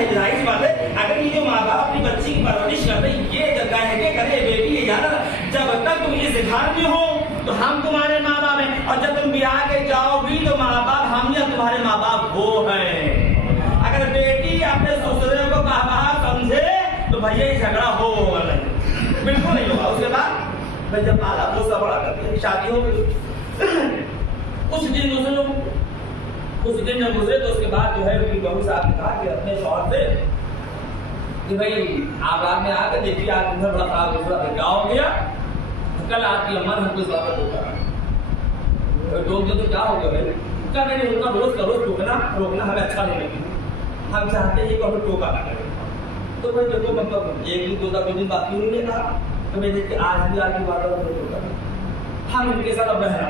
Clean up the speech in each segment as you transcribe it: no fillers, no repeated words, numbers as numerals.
है, जाहिर बात है अगर ये जो माँ बाप अपनी बच्ची की परवरिश करते ये जगह है कि करे बेटी ये याद जब तक तुम इस घर में हो तो हम तुम्हारे माँ बाप हैं, और जब तुम ब्याह के जाओगी तो माँ बाप हम या तुम्हारे माँ बाप वो हैं। अगर बेटी अपने ससुरे को बाबा समझे तो भैया ये झगड़ा हो नहीं, बिल्कुल नहीं होगा। उसके बाद मैं जब पाला पोसा बड़ा करके शादी हो गई, कुछ दिन जब गुजरे तो उसके बाद जो है उनकी बहू साहब ने कहा कि अपने शौहर से कि भाई आप रात में आकर देखिए आज घर बड़ा खराब दूसरा गाँव हो गया, कल आपकी अम्मा ने हमको इस बात पर टोका, टोक दे तो क्या हो गया भाई, क्या नहीं उनका रोज का रोज रोकना हमें अच्छा नहीं लगता, हम चाहते हैं कि हमें टोका ना करें। तो भाई देखो मतलब एक दिन दो दिन बात क्यों नहीं कहा, तो मैं देखिए आज भी आपकी बात हम इनके साथ अब रहना,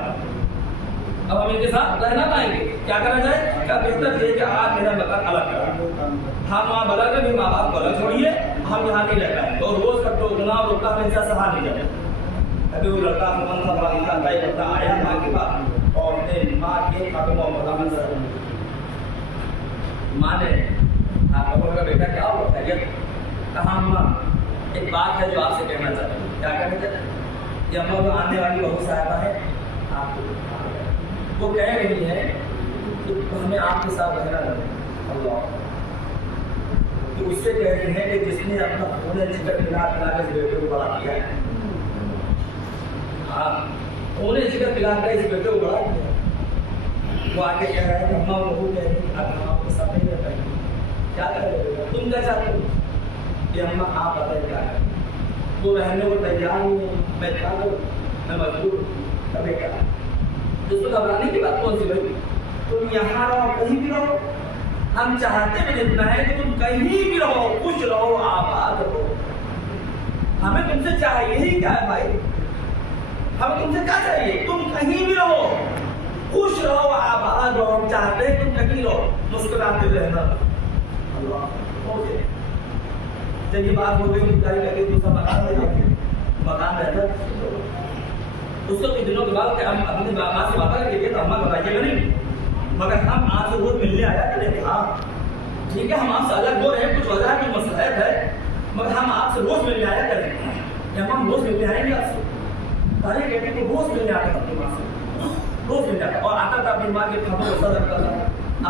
अब हम इनके साथ रहना पाएंगे, क्या करा जाए, क्या बेहतर ये कि आप मेरा मकान अलग करा, हम वहाँ अलग है, माँ बाप को अलग छोड़िए, हम यहाँ नहीं रह पाएंगे, और रोज का टोकना रोकना हमेशा सहा नहीं जाए। अभी वो लड़का बता आया माँ के पास और माँ के माँ ने आपका बेटा क्या होता है, कहा अम्मा एक बात है जो आपसे कहना चाहती हूँ, क्या कहना चाहते हैं, ये अम्मा आने वाली बहू साहबा है आपको, वो कह रही है कि हमें आपके साथ रहना है, अल्लाह तो उससे कह रही है कि जिसने अपना पूरे जिगर पिला के इस बेटे को बड़ा किया है, हाँ उन्हें जिगर पिला कर इस बेटे को बड़ा किया, वो आगे कह रहा है कि अम्मा बहू कह रही है अब हम आपके साथ नहीं रह पाएंगे, क्या करेगा, तुम क्या चाहते हो कि अम्मा आप बताए क्या है, वो रहने को तैयार नहीं है, मैं क्या करूँ, मैं मजबूर कभी क्या, उसको घबराने की बात कौन सी भाई, तुम यहाँ रहो कहीं भी रहो, हम चाहते भी इतना है कि तुम कहीं भी रहो, खुश रहो, आबाद रहो, हमें तुमसे चाहिए ही क्या है भाई, हमें तुमसे क्या चाहिए, तुम कहीं भी रहो, खुश रहो, आबाद रहो, हम चाहते हैं तुम कहीं रहो, मुस्कुराते रहना। अल्लाह जब ये बात हो गई निकाली लगे दूसरा मकान रहता उसको कुछ दिनों के बाद हम अपने माँ से बात करेंगे तो अम्मा बताइएगा नहीं, मगर हम आपसे रोज मिलने आया करेंगे, हाँ ठीक है हम आपसे अलग हो रहे हैं, कुछ वजह है, कुछ मसलहत है, मगर हम आपसे रोज मिलने आया करेंगे, हम रोज मिलने आएंगे आपसे, सारे बेटे को रोज मिलने आता था अपनी माँ से, रोज मिल जाता और आता था अपनी माँ के खानों को गुस्सा रखता था,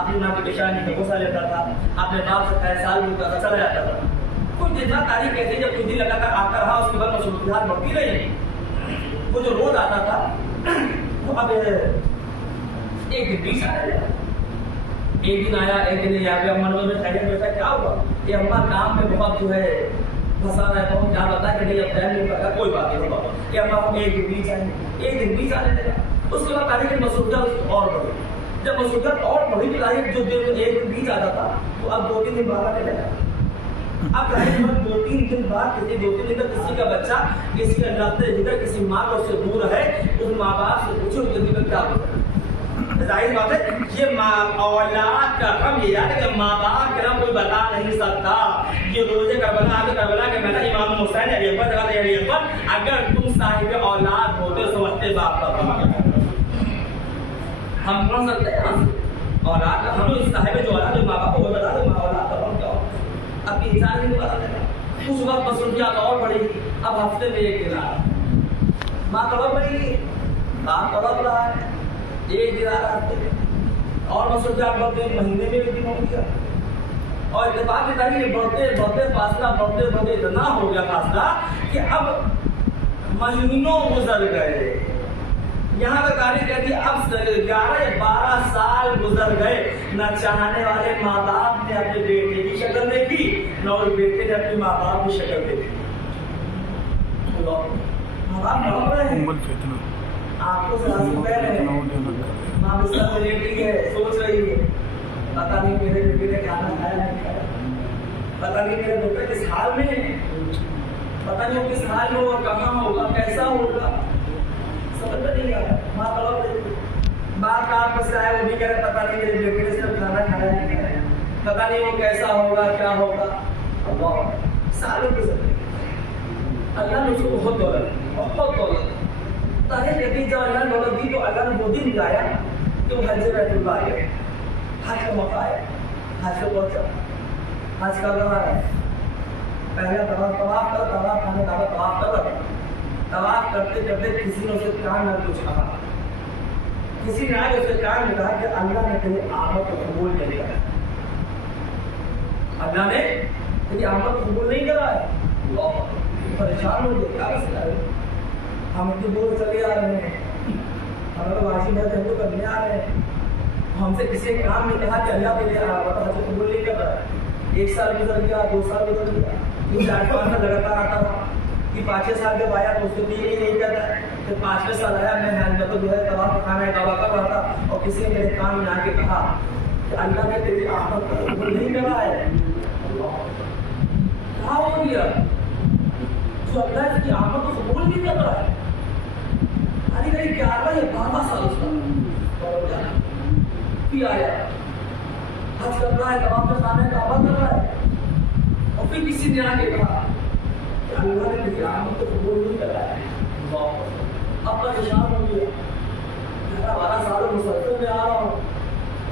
अपनी माँ की पेशानी का गुस्सा लेता था, अपने बाप से साल मिलता था, चला जाता था, कुछ दिन तारीख कहते जब कुछ दिन लगातार आता रहा, उसके बाद मसरूफियात बढ़ती रही, वो जो रोज आता था वो अब एक दिन बीच आया, एक दिन आया एक दिन यहाँ पे मन में खैर बेटा क्या हुआ, ये अम्मा काम में बहुत जो है फंसा रहता हूँ, क्या बता कि नहीं अब टाइम नहीं पड़ा, कोई बात नहीं होगा, ये अम्मा एक दिन बीच आए, एक दिन बीच आने लगा, उसके बाद तारीख मसरूफियात और बढ़ी, जब मसरूफियात और बढ़ी तो तारीख जो दिन एक दिन बीच आता था तो अब 2-3 दिन बाद आने लगा, अब जाहिर बात 2-3 दिन बाद किसी 2-3 दिन तक किसी का बच्चा किसी का नाते जिगर किसी माँ को उससे दूर है, उस माँ बाप से पूछो जिंदगी में क्या होता है, जाहिर बात है ये माँ औलाद का गम ये याद है कि माँ बाप के नाम कोई बता नहीं सकता, ये रोजे करबला के मैंने इमाम हुसैन अली अकबर अगर तुम साहिब औलाद होते समझते बाप का हम पढ़ सकते हैं औलाद का, हम लोग साहिब जो औलाद जो माँ बाप को बता दो माँ औलाद का क्या हो, अब इंसान नहीं पता लगा, उस वक्त मसरूफियात और बढ़ेगी, अब हफ्ते में एक दिन आ रहा, माँ कब बढ़ेगी, बाप कब रहा है, एक दिन आ रहा है और मसरूफियात बढ़ते महीने में एक दिन हो गया, और इत्तेफाक की तारीख बढ़ते फासला बढ़ते इतना हो गया फासला कि अब महीनों गुजर गए, यहाँ का तारीख कहती है अब 11 या 12 साल गुजर गए, न चाहने वाले माँ बाप ने अपने बेटे की शक्ल देखी, न उस बेटे ने अपने माँ बाप की शक्ल देखी, माँ बाप बढ़ रहे हैं, आपको कह रहे हैं, माँ बिस्तर में लेटी है, सोच रही है, पता नहीं मेरे बेटे ने खाना खाया नहीं खाया, पता नहीं मेरे बेटा किस हाल में है, पता नहीं वो किस हाल में होगा, कहाँ होगा, कैसा होगा, समझ में नहीं आ रहा, माँ तड़प रही, बात कहाँ पर से आया वो भी कह रहे पता नहीं मेरे बेटे ने सिर्फ खाना खाया नहीं खाया, पता नहीं वो कैसा होगा क्या होगा, अल्लाह सालों के समय अल्लाह ने उसको बहुत दौलत ताकि नतीजा अल्लाह ने दौलत दी तो अल्लाह ने वो दिन लाया कि वो हज बैतुल्लाह आया, हज का मौका आया, हज को पहुंचा, حج کر رہا ہے، پہلے طواف کر طواف کرتے کرتے کسی نے اسے کان میں کچھ کہا، کسی نے آج اسے کان میں کہا کہ اللہ نے تیری آمد کو قبول نہیں کرا، اللہ نے تیری آمد کو قبول نہیں کرا ہے۔ پریشان ہو گئے، کیا مسئلہ ہے؟ ہم اتنی دور چلے آ رہے ہیں، ہمیں تو واجب ہے، ہم تو کرنے آ رہے ہیں، ہم سے کسی کام نے کہا کہ اللہ تیری آمد کو قبول نہیں کر رہا ہے۔ 1 سال گزر گیا، 2 سال گزر گیا، 4-5 سال لگاتار آتا رہا، کہ 5 سال جب آیا تو اس کو 3 ہی نہیں کہتا ہے، پھر 5ویں سال آیا، میں تو جو ہے طواف خانہ کعبہ کر رہا تھا اور کسی نے میرے کان میں آ کے کہا کہ اللہ نے تیری آمد کو قبول نہیں کرا ہے۔ کیا ہو گیا جو اللہ کی آمد کو قبول نہیں کر رہا ہے؟ ابھی کہیں 11 یا 12 سال اس کا پھر آیا، حج کر رہا ہے، طواف خانہ کعبہ کر رہا ہے، اور پھر کسی نے آ کے کہا کہ اللہ نے تیری آمد کو قبول نہیں کرا ہے۔ اب پریشان ہو گیا، 12 سال مسلسل میں آ رہا ہوں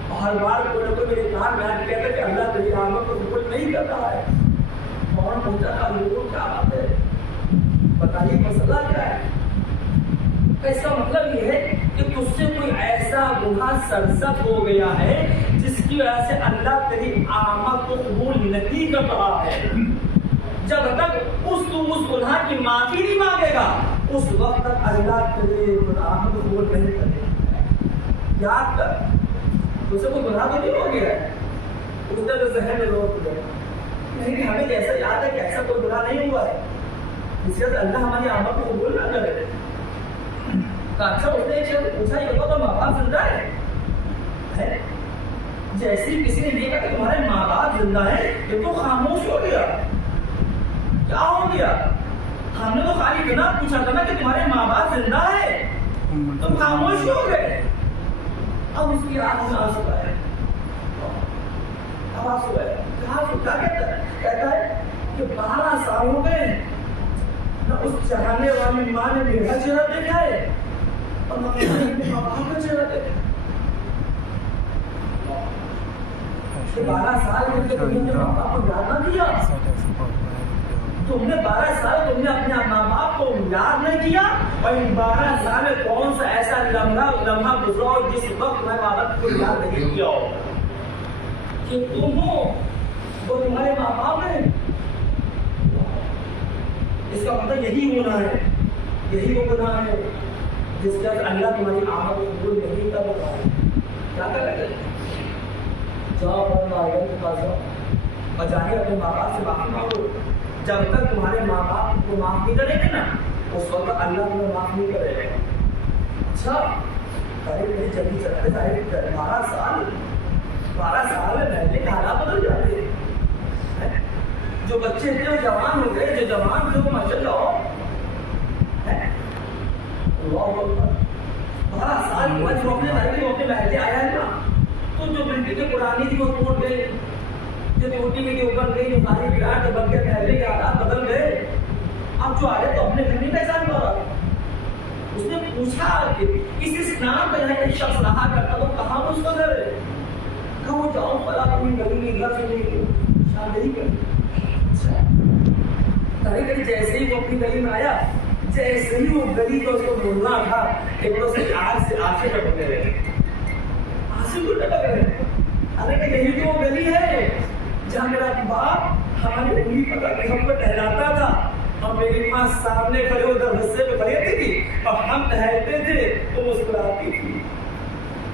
اور ہر بار کوئی نہ کوئی میرے کان میں آ کے کہتا ہے کہ اللہ تیری آمد کو قبول نہیں کر رہا ہے۔ فوراً پوچھا تھا لوگوں کیا بات ہے، بتائیے مسئلہ کیا ہے؟ اس کا مطلب یہ ہے کہ تجھ سے کوئی ایسا گناہ سرزد ہو گیا ہے جس کی وجہ سے اللہ تیری آمد کو قبول نہیں کر رہا ہے۔ جب تک اس گناہ کی معافی نہیں مانگے گا اس وقت تک اللہ تیرے گناہ کو قبول نہیں کرے گا۔ یاد کر، تجھ سے کوئی گناہ تو نہیں ہو گیا ہے، اس طرح ذہن میں روک دے نہیں، ہمیں ایسا یاد ہے کہ ایسا کوئی گناہ نہیں ہوا ہے اس وجہ سے اللہ ہماری آمد کو قبول نہ کرے۔ اچھا اس نے ایک شخص پوچھا، یہ تو ماں باپ زندہ ہے؟ جیسی کسی نے یہ کہا کہ تمہارے ماں باپ زندہ ہے، یہ تو خاموش ہو گیا۔ کیا ہو گیا؟ ہم نے تو خالی اتنا پوچھا تھا نا کہ تمہارے ماں باپ زندہ ہے، تم خاموش ہو گئے۔ اب اس کی آنکھ میں آنسو آئے، اب آنسو آئے، کیا کہتا ہے کہ 12 سال ہو گئے نہ اس چڑھانے والی ماں نے میرا چہرہ دیکھا ہے اور نہ اپنے ماں باپ کا چہرہ دیکھا۔ 12 سال میں تم نے ماں باپ کو یاد نہ کیا، تم نے 12 سال تم نے اپنے ماں باپ کو یاد نہیں کیا، اور ان 12 سال میں کون سا ایسا لمحہ گزرا ہو جس وقت میں ماں باپ کو یاد نہیں کیا ہو کہ تم ہو وہ تمہارے ماں باپ ہیں۔ اس کا مطلب یہی گناہ ہے، یہی وہ گناہ ہے جس کا اللہ تمہاری آمد کو قبول نہیں کر رہا ہے۔ کیا کرے؟ جاؤ اپنے والدین کے پاس جاؤ اور جا کے اپنے ماں باپ سے معافی مانگو۔ جب تک تمہارے ماں باپ کو معاف نہیں کرے گے نا اس وقت اللہ تمہیں معاف نہیں کرے گا۔ اچھا کہیں جلدی چلتے جائے 12 سال میں پہلے کے حالات بدل جاتے ہیں۔ جو بچے تھے وہ جوان ہو گئے، جو جوان تھے وہ مچل جاؤ۔ 12 سال کے بعد جو اپنے محلے آیا ہے نا تو جو بلڈنگیں پرانی تھی وہ ٹوٹ گئی، جو چھوٹی میٹی اوپر گئی، جو ساری بگاڑ کے بن کے پہلے کے حالات بدل گئے۔ اب جو آئے تو اپنے گھر میں پہچان پا اس نے پوچھا کہ اس نام پہ ایک شخص رہا کرتا تو کہاں اس کا گھر ہے؟ کہا وہ جاؤ فلاں اپنی گلی میں گھر سے نہیں شادی کر۔ کہیں جیسے ہی وہ اپنی گلی میں آیا، جیسے ہی وہ گلی کو اس کو بولنا تھا ایک تو سے آگ سے آنسو ٹپکنے لگے، آنسو کو ٹپک رہے۔ ارے کہ یہی تو وہ گلی ہے جہاں میرا باپ ہماری انگلی پکڑ کے ہم کو ٹہلاتا تھا اور میری ماں سامنے کھڑے ادھر حصے پہ کھڑی ہوتی تھی اور ہم ٹہلتے تھے تو مسکراتی تھی۔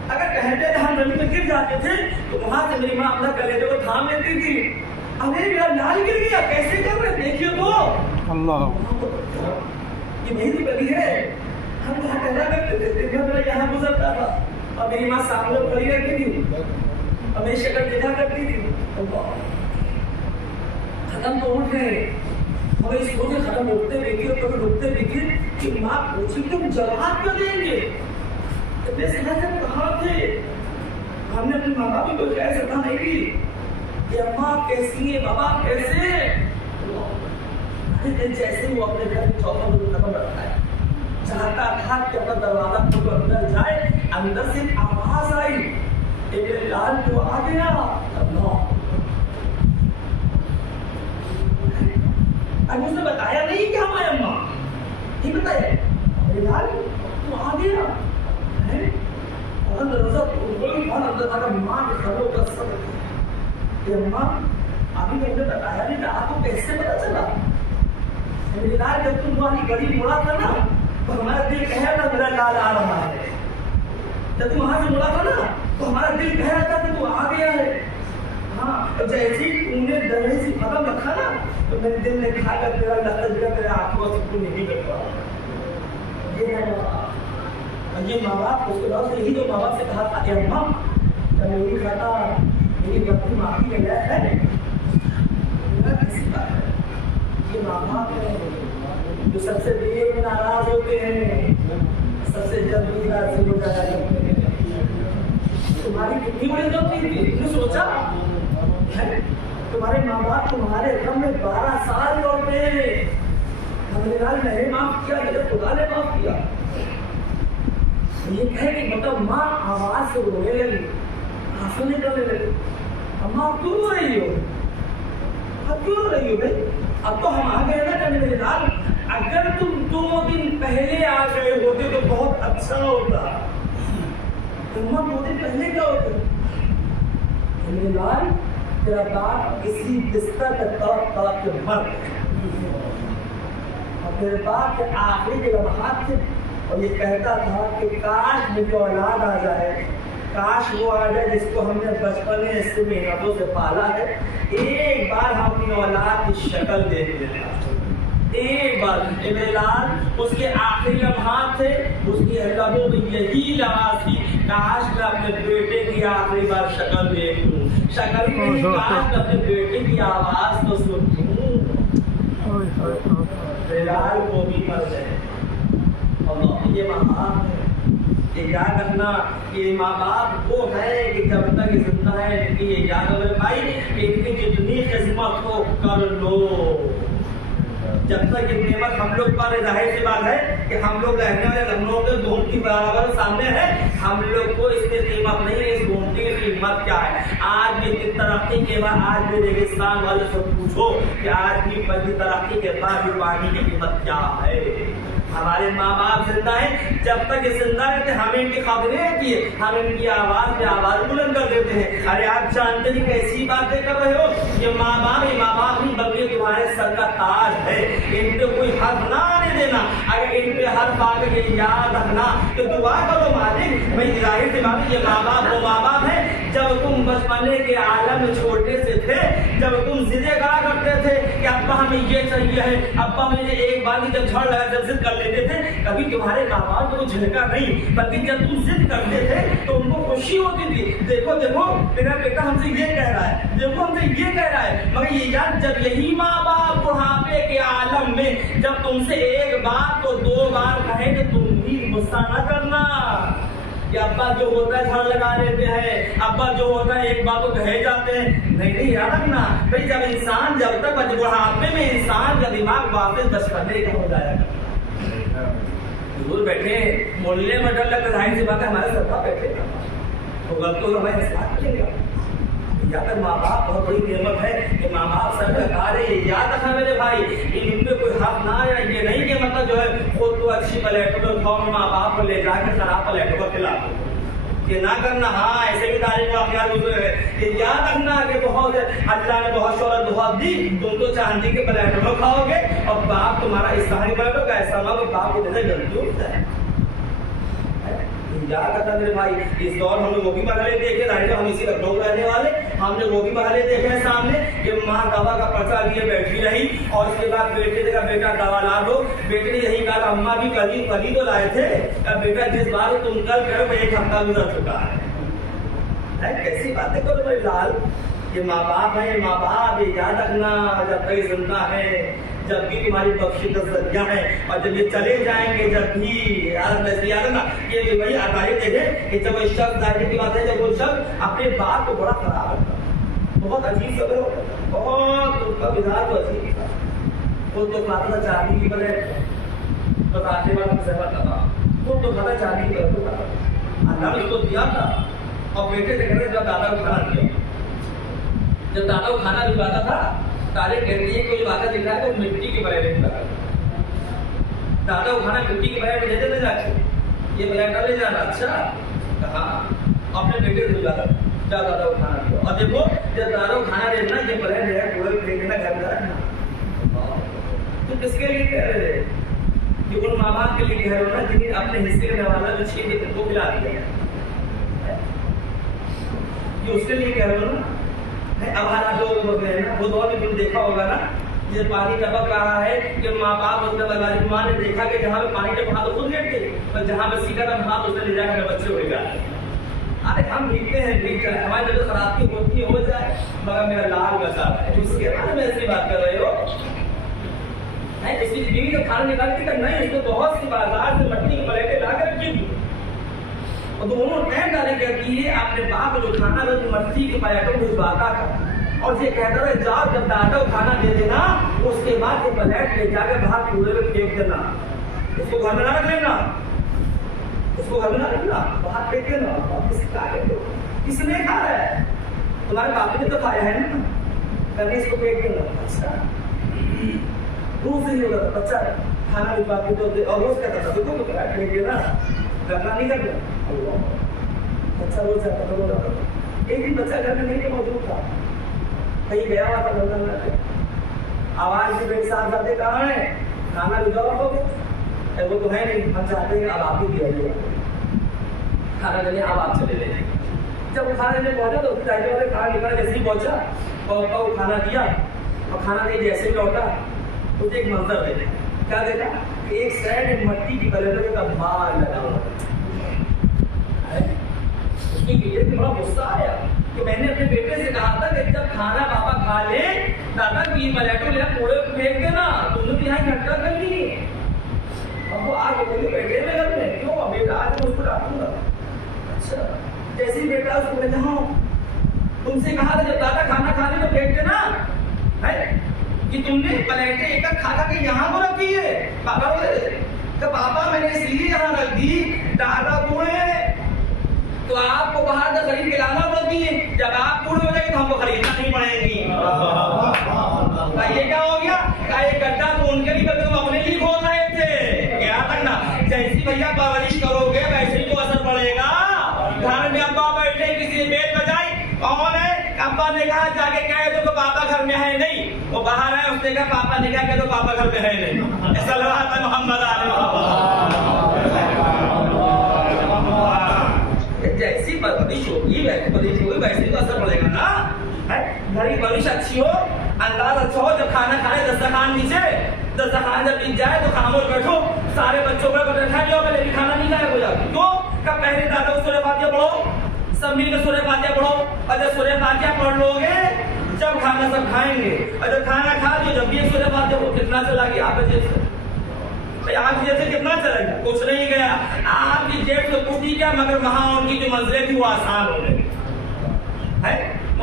اگر ٹہلتے تھے ہم زمین میں گر جاتے تھے تو وہاں سے میری ماں اپنا کلیجے کو تھام لیتی تھی۔ ارے میرا لال گر گیا، کیسے کر رہے دیکھیے تو اللہ، یہ نہیں تو گلی ہے، ہم وہاں ٹہلا کرتے تھے، دن بھر میرا یہاں گزرتا تھا اور میری ماں سامنے کھڑی رہتی تھی اور میری شکل دیکھا کرتی تھی۔ ختم تو اٹھ گئے، مگر اس کو ختم اٹھتے دیکھیے اور کبھی رکتے دیکھیے کہ ماں پوچھی تم جواب کیوں دیں گے؟ اتنے سمجھ سے کہاں تھے؟ ہم نے اپنے ماں باپ کو کیسے ستا نہیں کی کہ اماں کیسی ہے، بابا کیسے ہے؟ جیسے وہ اپنے گھر کی چوکوں کو ختم رکھتا ہے، چاہتا تھا کہ اپنا دروازہ کھول کر اندر جائے، اندر سے آواز آئی ایک لال جو آ گیا، اللہ जानता है यार तू आ गया है और रज़ब और अंदर का मां के खरों का सब ये मां अभी तुमने बताया नहीं था आपको कैसे पता चला मेरे लाल जब तुम वहां गड़ी मुड़ा था ना तो हमारा दिल कह रहा था मेरा लाल आ रहा है जब तुम वहां से मुड़ा था ना तो हमारा दिल कह रहा था कि तू आ गया है हाँ जैसे ही तुमने दरवाजे से कदम रखा ना तो मेरे दिल ने कहा कि तेरा लफ्ज दिया तेरे आंखों से तू नहीं कर पाया ये है और ये माँ बाप उसके बाद से यही जो माँ बाप से कहा था ए अम्मा जब मेरी खाता मेरी गलती माफी ले गया है ऐसी बात है ये माँ बाप है जो सबसे देर में नाराज होते हैं सबसे जल्दी राजी हो जाया करते हैं तुम्हारी कितनी बड़ी गलती थी तुमने सोचा तुम्हारे माँ बाप तुम्हारे गम में 12 साल लौटे हमने नहीं माफ किया लेकिन खुदा ने माफ किया ये कहे कि मतलब माँ आवाज से रोने लगी आंसू निकलने लगे अम्मा आप क्यों रो रही हो अब क्यों रो रही हो भाई अब तो हम आ गए ना कि मेरे लाल अगर तुम 2 दिन पहले आ गए होते तो बहुत अच्छा होता अम्मा 2 दिन पहले क्या होते मेरे लाल तेरा बाप इसी बिस्तर पे तड़प के मर और तेरे बाप के आखिरी के लम्हात थे और ये कहता था कि काश मुझे औलाद आ जाए काश वो आ जाए जिसको हमने बचपन में इससे मेहनतों से पाला है एक बार हम अपनी औलाद की शक्ल देख लेना एक बार मेरे लाल उसके आखिरी लम्हात थे उसकी लबों में यही आवाज थी काश मैं अपने बेटे की आखिरी बार शक्ल देख लूं शक्ल में काश मैं अपने बेटे की आवाज तो सुन लूं लाल वो भी मर गए और ये माँ बाप है ये याद रखना कि माँ बाप वो है कि जब तक जिंदा है इनकी ये याद रखना भाई कि इनकी जितनी खिदमत हो कर लो जब तक ये नेमत हम लोग पर जाहिर सी बात है कि हम लोग रहने वाले लखनऊ के गोमती बराबर सामने है हम लोग को इसकी कीमत नहीं है इस गोमती की कीमत क्या है आज भी तरक्की के बाद आज भी रेगिस्तान वाले से पूछो कि आज भी तरक्की के बाद भी पानी की कीमत क्या है हमारे माँ बाप जिंदा हैं जब तक ये जिंदा रहते हमें इनकी खबरें रहती है हम इनकी आवाज पे आवाज बुलंद कर देते हैं अरे आप जानते नहीं कैसी बातें कर रहे हो ये माँ बाप नहीं बल्कि तुम्हारे सर का ताज है इन पे कोई हर्फ ना आने देना अगर इन पे हर्फ आकर के याद रखना तो दुआ करो मालिक भाई जाहिर सी बात ये माँ बाप वो माँ बाप है जब तुम बचपने के आलम में छोटे से थे जब तुम जिदे कहा करते थे कि अब्बा हमें ये चाहिए है अब्बा मुझे एक बार जब झड़ लगा जब जिद कर लेते थे कभी तुम्हारे माँ बाप को झिड़का नहीं बल्कि जब तुम जिद करते थे तो उनको खुशी होती थी देखो देखो मेरा बेटा हमसे ये कह रहा है देखो हमसे ये कह रहा है मगर ये यार जब यही माँ बाप बुढ़ापे के आलम में जब तुमसे एक बार तो 2 बार कहे तो तुम भी गुस्सा ना करना कि अब्बा जो होता है झड़ लगा लेते हैं अब्बा जो होता है एक बार तो कहे जाते हैं नहीं याद रखना भाई जब इंसान जब तक बुढ़ापे में इंसान का दिमाग वापस बचपने का हो जाएगा दूर बैठे मोहल्ले में डर लगता जाहिर सी बात है हमारे सरकार बैठे तो गलत तो हमारे साथ चलेगा या फिर माँ बाप बहुत बड़ी नेमत है कि माँ बाप सरकार है याद रखना मेरे भाई इन पे कोई हक ना आया ये नहीं कि मतलब जो है खुद तो अच्छी प्लेटों में माँ बाप को ले जाकर खराब प्लेटों पर खिला ये ना करना हाँ ऐसे भी तारीफ है याद रखना कि बहुत अल्लाह ने बहुत शोहरत बहुत दी तुम तो चांदी के प्लेटों में खाओगे और बाप तुम्हारा इस्लामी प्लेटों का ऐसा ना बाप को जैसे गलती होता है याद रखना मेरे भाई इस दौर हम लोग वो भी महले देखे तो हम इसी लखनऊ रहने वाले हमने वो भी महले देखे हैं सामने कि माँ दवा का पर्चा लिए बैठी रही और उसके बाद बेटे का बेटा दवा ला दो बेटे ने यही कहा अम्मा भी कभी तो लाए थे बेटा जिस बार तुम कल करो 1 हफ्ता गुजर चुका है कैसी बातें करो भाई लाल ये माँ बाप है माँ बाप याद रखना जब तक जिंदा है जब भी तुम्हारी बख्शी का जरिया है और जब ये चले जाएंगे जब भी याद ना ये वही आगाही देखे कि जब वो शख्स जाने की बात है जब वो शख्स अपने बाप को बड़ा खराब करता बहुत अजीब सबर होता बहुत उसका विधान तो अजीब था वो तो खाता चांदी की बने बताने वाला सहमत था वो तो खाता चांदी की बने अल्लाह ने उसको दिया था और बेटे से कहते जब दादा को खाना दिया जब दादा को खाना दिलाता था तारे कहती है कोई बात दिख रहा है तो मिट्टी के बने दादा को खाना मिट्टी के प्लेट दे देना जाके, ये प्लेट ले जाना। अच्छा कहा अपने बेटे से जाता जा दादा को खाना दिया। और देखो जब दादा को खाना देना ये प्लेट है पूरे फेंकना घर में रखना। तो किसके लिए कह रहे थे कि उन माँ बाप के लिए कह रहे हो ना जिन्हें अपने हिस्से का वाला जो छीन के तुमको खिला दिया, ये उसके लिए कह रहे हो ना। अब हमारा जो है ना वो दौर में तुम देखा होगा ना, ये पानी टपक रहा है कि माँ बाप उसने लगा, माँ ने देखा कि जहाँ पे पानी टपका तो खुद लेट गई, पर जहाँ पे सीखा था वहाँ उसने ले जाकर बच्चे हो गया। अरे हम भीगते हैं भीग कर, हमारी जब खराब की होती है हो जाए, मगर मेरा लाल बचा है उसके बाद में ऐसी बात कर रहे हो। नहीं इसकी बीवी जब खाना निकालती है नहीं, उसको बहुत सी बाजार से मट्टी की प्लेटें लाकर रखी थी और दोनों टाइम डाले कहती है अपने बाप जो खाना में मट्टी के प्लेटों भिजवाता था और ये कहता है जाओ जब दादा को खाना दे देना उसके बाद वो प्लेट ले जाकर बाहर कूड़े में फेंक देना, उसको घर में ना रख लेना, उसको घर में ना रखना, बाहर फेंक देना। किसने खाया है? तुम्हारे बाप ने तो खाया है ना, कभी इसको फेंक देना। अच्छा रूह से ही होगा बच्चा खाना भी बाकी तो और रोज कहता था देखो तो फेंक देना, रखना नहीं करना। बच्चा रोज जाता था रोज आता था। एक दिन बच्चा घर में नहीं मौजूद था, कहीं गया हुआ था बंधन में, आवाज से मेरे साथ जाते कहाँ है खाना भी जाओ तो वो तो है नहीं, हम चाहते हैं अब आप ही दिया खाना देने, अब आप चले ले। जब वो खाना देने पहुंचा तो चाहते वाले खाना निकाला, जैसे ही पहुंचा और खाना दिया और खाना दे जैसे ही लौटा तो एक मंजर देने क्या देखा, एक साइड मट्टी की प्लेटों का माल लगा हुआ। उसकी बेटे को बड़ा गुस्सा आया कि मैंने अपने बेटे से कहा था कि जब खाना पापा खा ले दादा की प्लेटों ले कूड़े फेंक देना, तुमने तो यहाँ इकट्ठा कर ली। अब वो आग बोले बैठे में घर में क्यों बेटा आज मैं उसको डांटूंगा। अच्छा जैसे ही बेटा उसको मैं जाऊँ तुमसे कहा था जब दादा खाना खाने तो फेंक देना है कि तुमने प्लेटें एक खा खा के यहाँ को रखी है। पापा बोले तो पापा मैंने इसलिए यहाँ रख दी, दादा बूढ़े तो आपको बाहर से खरीद के लाना पड़ती है, जब आप बूढ़े हो जाएंगे तो हमको खरीदना नहीं पड़ेगी। ये क्या हो गया, ये गड्ढा तो उनके लिए करते तुम अपने लिए खोल रहे थे। क्या करना, जैसी भैया परवरिश करोगे वैसे ही तो असर पड़ेगा। घर में अब्बा बैठे किसी ने बेल बजाई, कौन है, अब्बा ने कहा जाके कह दो तो पापा घर में है नहीं, वो बाहर है उसने कहा पापा ने कहा तो पापा घर में है नहीं। ऐसा लगा था मोहम्मद जैसी परवरिश होगी वैसे तो असर पड़ेगा ना। घर की परवरिश अच्छी हो, अंदाज अच्छा हो, जब खाना खाए दस्तरखान नीचे, दस्तरखान जब बीत जाए तो खामोश बैठो, सारे बच्चों को बैठा जाओ, लेकिन खाना नहीं खाया हो जाए। क्यों? कब पहले दादा को सूरह फातिहा पढ़ो, सब मिलकर सूरह फातिहा पढ़ो, और जब सूरह फातिहा पढ़ लोगे जब खाना सब खाएंगे, और जब खाना खा लो जब भी सूरह फातिहा को कितना चला गया आप जेब से, आपकी जेब से कितना चलेगा, कुछ नहीं गया। आपकी जेब से कुछ नहीं गया, मगर वहां उनकी जो मंजिलें थी वो आसान हो गई है,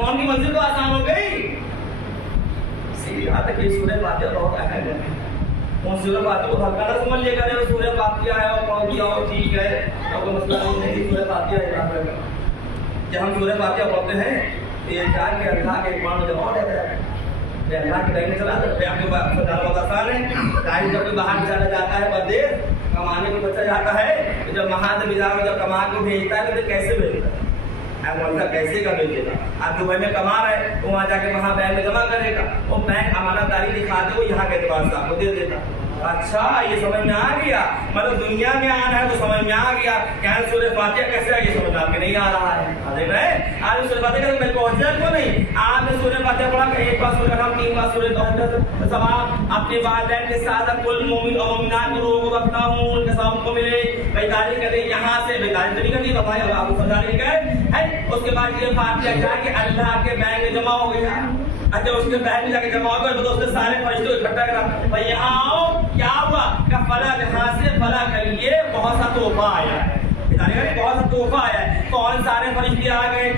उनकी मंजिल तो आसान हो गई। यहाँ तक ये सूरह फातिहा बहुत अहम है। उन सूरह फातिहा को हल्का ना समझ लिया करें, सूरह फातिहा है और पढ़ दिया और ठीक है, और कोई मसला नहीं। सूरह फातिहा है, जब हम सूरह फातिहा पढ़ते हैं तो ये जाके अल्लाह के ईमान जमा रहता है, अल्लाह के रहने चला जाता है। आपके बहुत आसान है, टाइम जब कोई बाहर चला जाता है परदेश कमाने को बच्चा जाता है, तो जब वहां से मिला जब कमा के भेजता है तो कैसे भेजता है, कैसे का भेज देगा। आप दुबई में कमा रहे तो वहाँ जाके वहाँ बैंक में जमा करेगा, वो बैंक अमानतदारी दिखाते वो यहाँ के एतबार से आपको दे देता। अच्छा ये समझ में आ गया, मतलब दुनिया में आना है तो समझ में आ गया, क्या सूरह फातिहा कैसे है ये समझ आपके नहीं आ रहा है। देख रहे आज सूरह फातिहा का पहुंचा क्यों नहीं, आपने सूरह फातिहा पढ़ा एक बार सूरह नाम 3 बार सूरह सवाब अपने वालिदैन के साथ कुल मोमिन और मोमिनात को रोग बख्ता हूं उनके साथ को मिले बेदारी करे, यहाँ से बेदारी तो नहीं करती तो भाई आपको समझा नहीं गए। उसके बाद ये फातिहा जाके अल्लाह के बैंक में जमा हो गया। अच्छा उसके बैंक में जाके जमा हो गया तो उसने सारे फरिश्तों इकट्ठा करा, भाई यहाँ आओ, क्या हुआ, क्या फला यहाँ से फला करिए, बहुत सा तोहफा आया है, बहुत सा तोहफा आया है। कौन सारे फरिश्ते आ गए,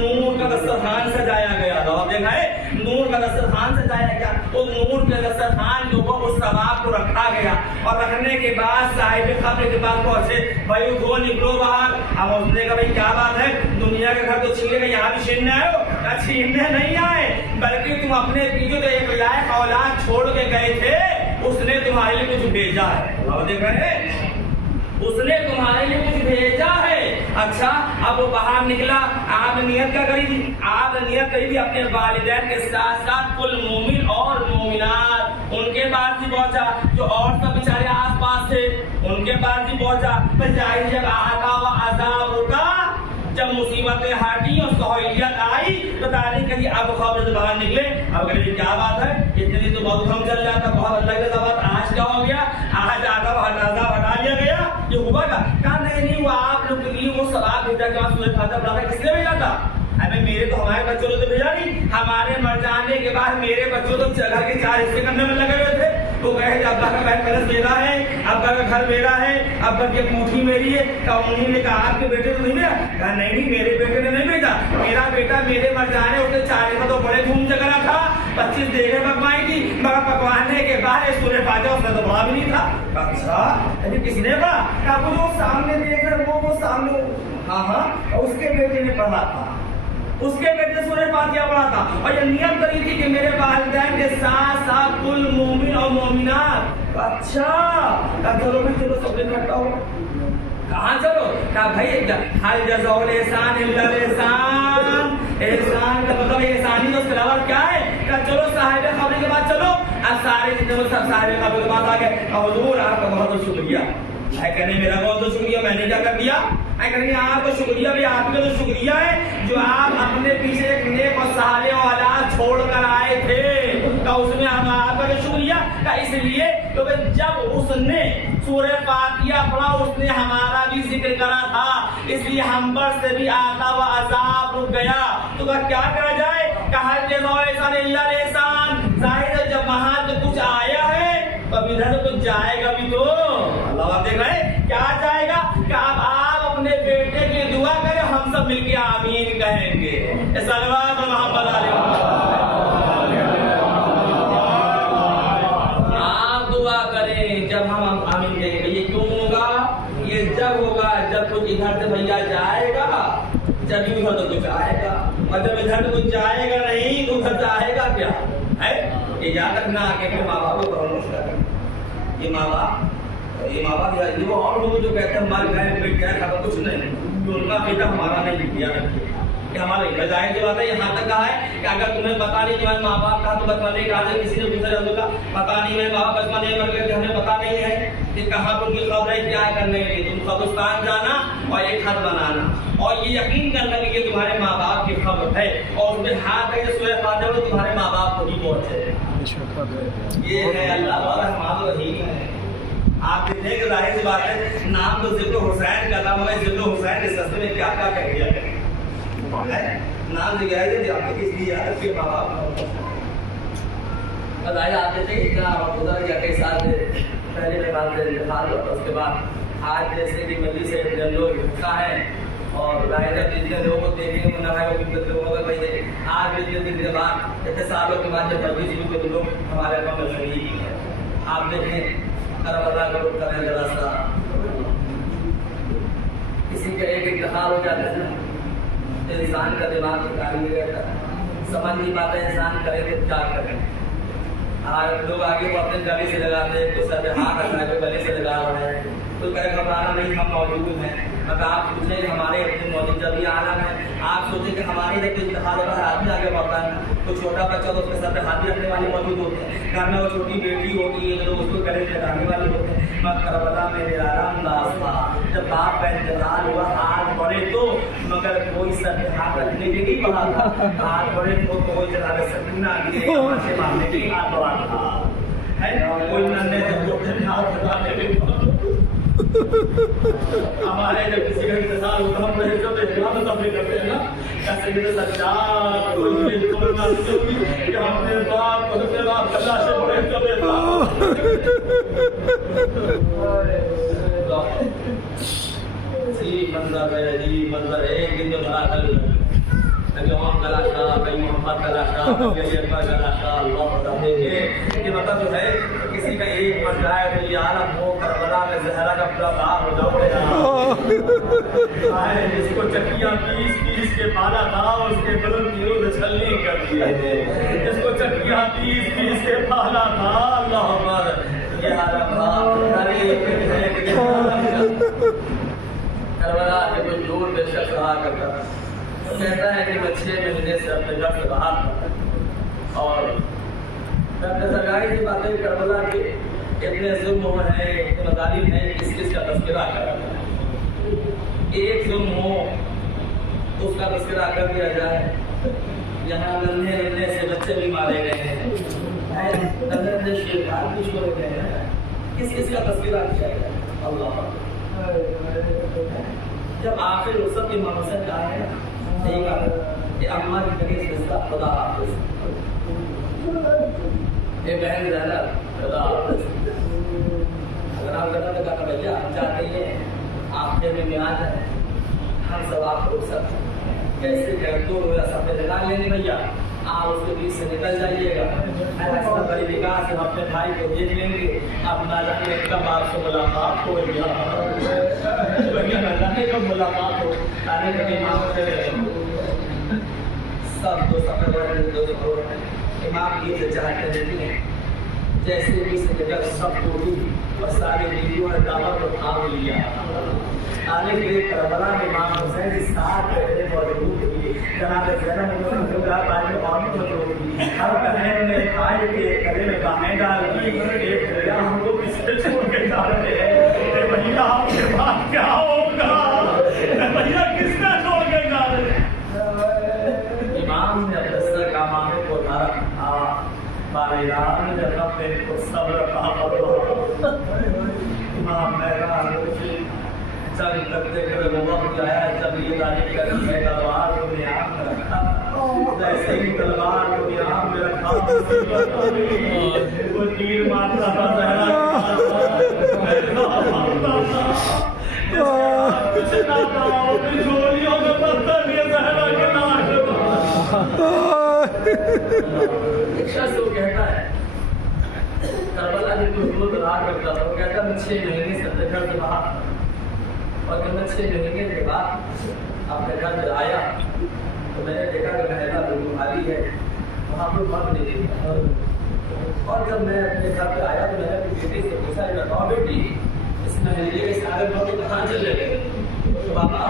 नूर का दस्तरखान सजाया गया था, देखा है नूर का दस्तरखान सजाया गया, तो नूर के दस्तरखान जो वो उस सवाब को रखा गया, और रखने के बाद साहिब कब्र के पास पहुंचे, भाई उठो निकलो बाहर। अब उसने कहा भाई क्या बात है, दुनिया के घर तो छीने यहाँ भी छीनने आए हो, छीनने नहीं आए, बल्कि तुम अपने पीछे तो एक लायक औलाद छोड़ के गए थे, اس نے تمہارے لیے کچھ بھیجا ہے. اور دیکھ رہے ہیں اس نے تمہارے لیے کچھ بھیجا ہے. اچھا اب وہ باہر نکلا, آپ نے نیت کیا کری تھی؟ آپ نے نیت کری تھی اپنے والدین کے ساتھ ساتھ کل مومن اور مومنات ان کے پاس ہی پہنچا, جو اور سب بیچارے آس پاس تھے ان کے پاس ہی پہنچا. بجائے جب آقا و عذاب کا, جب مصیبتیں ہٹی اور سہولیت آئی تو تاریخ کہ اب خبر سے باہر نکلے. اب کہ کیا بات ہے, اتنے دن تو بہت ہم چل جاتا, بہت اللہ کا بات, آج کیا ہو گیا؟ آج آقا و عذاب ہٹا لیا گیا, یہ ہوا کا کہا نہیں وہ آپ لوگ کے لیے وہ ثواب بھیجا کے بعد سورہ فاتحہ پڑھا تھا, کس نے بھیجا تھا؟ ابھی میرے تو ہمارے بچوں نے تو بھیجا نہیں, ہمارے مر جانے کے بعد میرے بچوں تو گھر کے 4 حصے کرنے میں لگے ہوئے تھے. وہ کہے کہ ابا کا بینک بیلنس میرا ہے, ابا کا گھر میرا ہے, ابا کی انگوٹھی میری ہے. تو انہوں نے کہا آپ کے بیٹے تو نہیں بھیجا؟ کہا نہیں میرے بیٹے نے نہیں بھیجا, میرا بیٹا میرے مر جانے اس نے 4 کا تو بڑے دھوم سے کرا تھا, 25 دیگیں پکوائی تھی, مگر پکوانے کے بعد سورہ فاتحہ اس نے تو پڑھا بھی نہیں تھا. اچھا کسی نے پڑھا؟ کہا وہ جو سامنے دیکھ رہے وہ سامنے, ہاں اس کے بیٹے نے پڑھا تھا, اس کے بیٹے سورہ فاتحہ پڑھا تھا. اور یہ نیت کری تھی کہ میرے والدین کے ساتھ ساتھ کل مومن اور مومنات. اچھا چلو سب نے اکٹھا ہو, کہاں چلو؟ کہا بھائی ہر جزاء الاحسان الا الاحسان, احسان کا مطلب احسان ہی, اس کے علاوہ کیا ہے؟ کہا چلو صاحب خبر کے بعد چلو. اب سارے جتنے لوگ سب صاحب خبر کے بعد آ گئے. حضور آپ کا بہت بہت شکریہ. کہنے میرا بہت شکریہ, میں نے کیا کر دیا؟ کہنے آپ کا شکریہ بھی آپ کا تو شکریہ ہے جو آپ اپنے پیچھے ایک نیک اور صالح اولاد چھوڑ کر آئے تھے. تو اس میں ہم آپ کا شکریہ کا اس لیے کیونکہ جب اس نے سورہ فاتحہ پڑھا اس نے ہمارا بھی ذکر کرا تھا, اس لیے ہم پر سے بھی آتا و عذاب رک گیا. تو کیا کرا جائے؟ کہا جزاء الاحسان الا الاحسان. ظاہر ہے جب وہاں سے کچھ آیا ہے تو اب ادھر سے کچھ جائے گا بھی تو. اللہ آپ دیکھ رہے ہیں کیا جائے گا کہ اب آپ اپنے بیٹے کے لیے دعا کریں, ہم سب مل کے آمین کہیں گے. صلوات محمد علیہ آپ دعا کریں جب ہم آمین کہیں گے. یہ کیوں ہوگا؟ یہ جب ہوگا جب کچھ ادھر سے بھیا جائے گا, جب ادھر تو کچھ آئے گا, اور جب ادھر کچھ جائے گا نہیں تو ادھر جائے گا کیا ہے؟ یہ یاد رکھنا کہ ماں باپ کو بہت مشکل ہے. یہ ماں باپ یہ وہ اور لوگ جو کہتے ہیں ہمارے گھر میں کیا کھاتا کچھ نہیں, ان کا بیٹا ہمارا نہیں لکھ دیا کہ ہمارے بظاہر جو بات ہے. یہاں تک کہا ہے کہ اگر تمہیں پتا نہیں کہ میں ماں باپ کا تو بچپنے کا آج کسی نے پوچھا جاتا کا پتا نہیں میں ماں باپ بچپنے مر گئے, ہمیں پتا نہیں ہے کہ کہاں پر ان کی خبریں کیا کرنے کے لیے تم قبرستان جانا اور ایک خط بنانا اور یہ یقین کرنا کہ یہ تمہارے ماں باپ کی خبر ہے, اور اس میں ہاتھ ہے سورہ فاتحہ وہ تمہارے ماں باپ کو ہی پہنچے. یہ ہے اللہ والا ہمارا رحیم ہے. آپ دیکھیں کہ ظاہر سی بات ہے, نام تو ذکر حسین کا نام ہے, ذکر حسین کے سستے میں کیا کیا کہہ دیا ہے, نام ذکر ہے آپ نے کس لیے یاد کے ماں باپ بتایا. آپ دیکھیں اتنا گزر گیا کئی سال پہلے میں بات انتقال ہوا, اس کے بعد آج جیسے کہ مجلس سے لوگ حصہ ہیں اور ظاہر ہے جتنے لوگوں کو دیکھیں گے منافع کو لوگوں کا بھائی آج بھی دن کے بعد اتنے سالوں کے بعد جب مجلس ہوئی تو لوگ ہمارے اپنا میں شریک ہیں. آپ دیکھیں کربلا کا رخ کریں ذرا سا, کسی کا ایک انتقال ہو جاتا ہے نا, انسان کا دماغ کام نہیں رہتا, سمجھ نہیں پاتا انسان کرے تو کیا کرے. آج لوگ آگے وہ اپنے گلے سے لگاتے ہیں, کوئی سر ہاتھ رکھنا ہے, کوئی گلے سے لگا رہا ہے, کوئی کہے گھبرانا نہیں ہم موجود ہیں. اگر آپ پوچھیں کہ ہمارے اپنے موجود جب یہ عالم ہے, آپ سوچیں کہ ہماری جب انتقال ہوتا ہے آدمی آگے بڑھتا ہے, کوئی چھوٹا بچہ تو اس کے سر پہ ہاتھ رکھنے والے موجود ہوتے ہیں, گھر میں وہ چھوٹی بیٹی ہوتی ہے تو اس کو گلے سے لگانے والے ہوتے ہیں. میں کربلا میں میرا انداز تھا جب باپ کا انتقال ہوا, ہاتھ بڑھے تو مگر کوئی سر پہ ہاتھ رکھنے کے لیے پڑا تھا, ہاتھ بڑھے تو کوئی جگہ پہ سکینہ سے مانگنے کے لیے ہاتھ بڑھا تھا, کوئی ننے سے ہاتھ لگانے کے لیے. ہمارے جب کسی کا انتقال ہوتا ہم رہے تو احترام تبلیغ کرتے ہیں نا, ایسے میرے سجاد کوئی چھوڑنا نہیں کہ ہم نے باپ کو اپنے باپ اللہ سے بڑے کبھی جی منظر ہے, جی منظر ہے. ایک دن جو بڑا کل کہیں کلاشا, کہیں محمد کلاشا, کہیں اکبر کلاشا, اللہ یہ مطلب جو ہے کسی کا ایک مر جائے تو یہ عالم ہو کربلا میں زہرا کا پورا باغ ہو جاؤ. جس کو چکیاں پیس کے پالا تھا اس کے بدن کی روز چھلنی کر دیا, جس کو چکیاں پیس کے پالا تھا اللہ اکبر کربلا کے کوئی دور بے شک رہا کرتا تھا. وہ کہتا ہے کہ میں 6 مہینے سے اپنے گھر سے باہر تھا اور میں اپنے سرکاری کی باتیں کربلا کے اتنے ظلم ہیں اتنے مظالم ہیں کس کس کا تذکرہ کر رہا ہے. ایک ظلم ہو اس کا تذکرہ کر دیا جائے. یہاں ننھے ننھے سے بچے بھی مارے گئے ہیں, ننھے ننھے شیرخان بھی چھوڑے گئے ہیں. کس کس کا تذکرہ کیا گیا؟ اللہ. جب آخر رخصت کی مناسبت آئے یہی کہا کہ اماں کی طریقے سے خدا حافظ, اے بہن زینب خدا حافظ. اگر آپ غلط کہا کہ بھیا ہم چاہتے ہیں آخر میں میعاد ہے, ہم سب آپ کو رخصت کیسے کرتے ہو سب پہ لگا لینے بھیا, آپ اس کے بیچ سے نکل جائیے گا. ایسا بڑی نگاہ سے ہم اپنے بھائی کو دیکھ لیں گے. اب نہ جانے کب آپ سے ملاقات ہو گیا, نہ جانے کب ملاقات ہو آنے کا امام کرے. سب دو سفر امام یہ سے چاہتے رہتے ہیں جیسے بھی سے جگہ سب کو بھی اور سارے بیویوں نے دعوت کو تھام لیا. آنے کے لیے کربلا میں امام حسین کی 7 پہلے موجود ہوئی. جناب زینب اللہ پاک نے اور موجود ہوئی. ہر بہن نے بھائی کے گلے میں باہیں ڈال دی. ایک بھیا ہم کو کس سے چھوڑ کے جا رہے ہیں, بھیا آپ کے بعد کیا ہوگا, بھیا کس سے چھوڑ کے جا رہے ہیں. امام نے اپنے سر کا مامے کو نہ رکھا, بالیران نے اپنے کو صبر کا پتہ. امام میدان چل کرتے کرے وہ وقت آیا جب یہ دانے کر میں تلوار کو نیام میں رکھا, جیسے ہی تلوار کو نیام میں رکھا وہ تیر مارتا تھا زہرا کچھ نہ تھا اپنی جھولیوں میں پتھر یہ زہرا کے ناک. ایک شخص وہ کہتا ہے کربلا کی کوئی حدود رہا کرتا تھا, وہ کہتا میں 6 مہینے سے اپنے گھر سے باہر تھا اور جب میں 6 مہینے کے بعد اپنے گھر میں آیا تو میں نے دیکھا کہ محلہ بالکل خالی ہے, وہاں پر مرد نہیں دیکھا. اور جب میں اپنے گھر پہ آیا تو میں نے اپنی بیٹی سے پوچھا کہ کہاں بیٹی اس محلے کے سارے مرد کہاں چلے گئے. تو بابا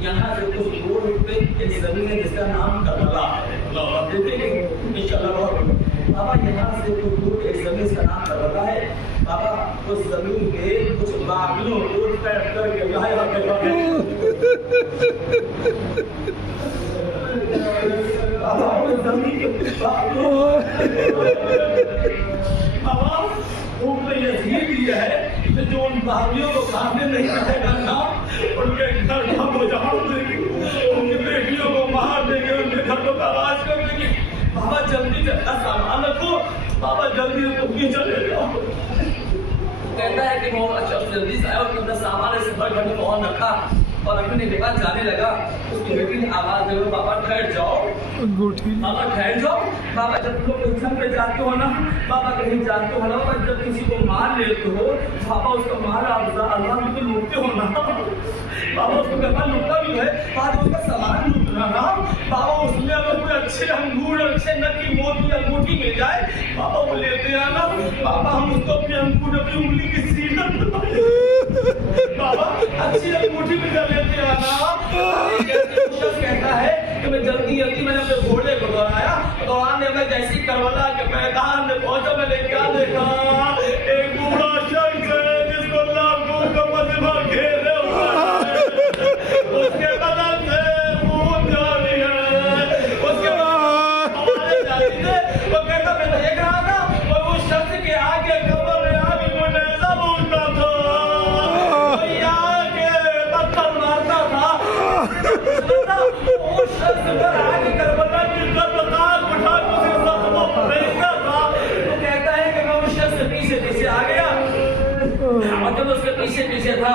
یہاں سے کچھ دور پہ ایک زمین ہے جس کا نام کربلا ہے. بابا یہاں سے کچھ دور ایک زمین کا نام کربلا ہے. بابا اس زمین کے کچھ باغیوں کو کر کے لایا کربلا ہے. بابا اس زمین کے باغیوں بابا ان نے یہ دھیر دیا ہے کہ جو ان باغیوں کو کھانے نہیں رہے گا نا ان کے گھر ہم اجاڑ دیں گے, ان کی بیٹیوں کو مار دیں گے, ان کے گھر کو تباہ کر دیں گے. بابا جلدی سے اپنا سامان رکھو, بابا جلدی سے تم بھی چلے جاؤ. کہتا ہے کہ وہ اچھا جلدی سے آیا اور اپنا سامان اس گھر میں پہنچ رکھا اور اپنے کے پاس جانے لگا. اس کی بیٹی نے آواز دے دو بابا ٹھہر جاؤ, بابا ٹھہر جاؤ. بابا جب تم لوگ ایگزام پہ جاتے ہو نا, بابا کہیں جاتے ہو نا, جب کسی کو مار لیتے ہو بابا اس کا مار اللہ کو لوٹتے ہو نا, بابا اس کو کہتا لوٹتا بھی ہے, بعد اس کا سامان لوٹنا نا. بابا اس میں اگر کوئی اچھے انگور اچھے نکی موتی انگوٹھی مل جائے بابا وہ لیتے ہیں نا. بابا ہم اس کو اپنے انگور اپنی انگلی کی سیدھن بابا اچھی انگوٹھی میں کر لیتے ہیں نا. شخص کہتا ہے کہ میں جلدی میں نے اپنے گھوڑے کو دوڑایا, دوڑانے میں جیسی کربلا کے میدان میں پہنچا میں نے کیا دیکھا, ایک بوڑھا شخص ہے جس کو لاکھوں کا مجمع گھیرے ہوا ہے, اس کے بدن سے خون جاری ہے, اس کے ہمارے جاری تھے. وہ کہتا میں دیکھ رہا تھا اور اس شخص کے آگے قبر میں آگے وہ نیزہ بولتا تھا, کوئی آگے پتھر مارتا تھا. اس شخص پر آگے کربلا کی قبرستان اٹھا کے اسے زخموں پر پھینکتا تھا. وہ کہتا ہے کہ میں اس شخص سے پیچھے پیچھے آ گیا اور جب اس کے پیچھے پیچھے تھا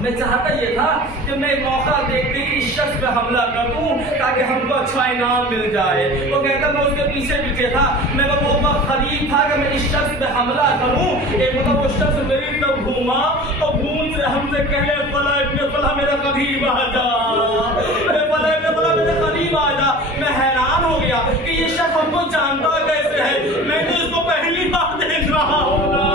میں چاہتا یہ تھا کہ میں موقع دیکھتے ہی اس شخص پہ حملہ کر دوں تاکہ ہم کو اچھا انعام مل جائے. وہ کہتا میں اس کے پیچھے پیچھے تھا, میں وہ وقت قریب تھا کہ میں اس شخص پہ حملہ کروں. ایک مطلب وہ شخص میری طرف گھوما اور گھوم سے ہم سے کہے فلاں ابن فلاں میرا قریب آ جا, فلاں ابن فلاں میرے قریب آ جا. میں حیران ہو گیا کہ یہ شخص ہم کو جانتا کیسے ہے, میں تو اس کو پہلی بار دیکھ رہا ہوں نا.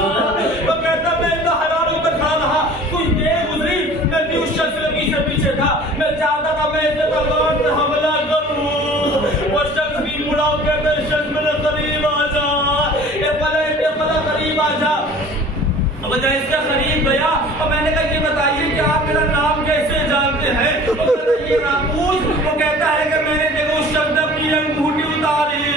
وہ جب اس کے قریب گیا اور میں نے کہا یہ بتائیے کہ آپ میرا نام کیسے جانتے ہیں؟ وہ کہتا ہے یہ ناموس، وہ کہتا ہے کہ میں نے دیکھو اس شخص نے اپنی انگوٹھی اتاری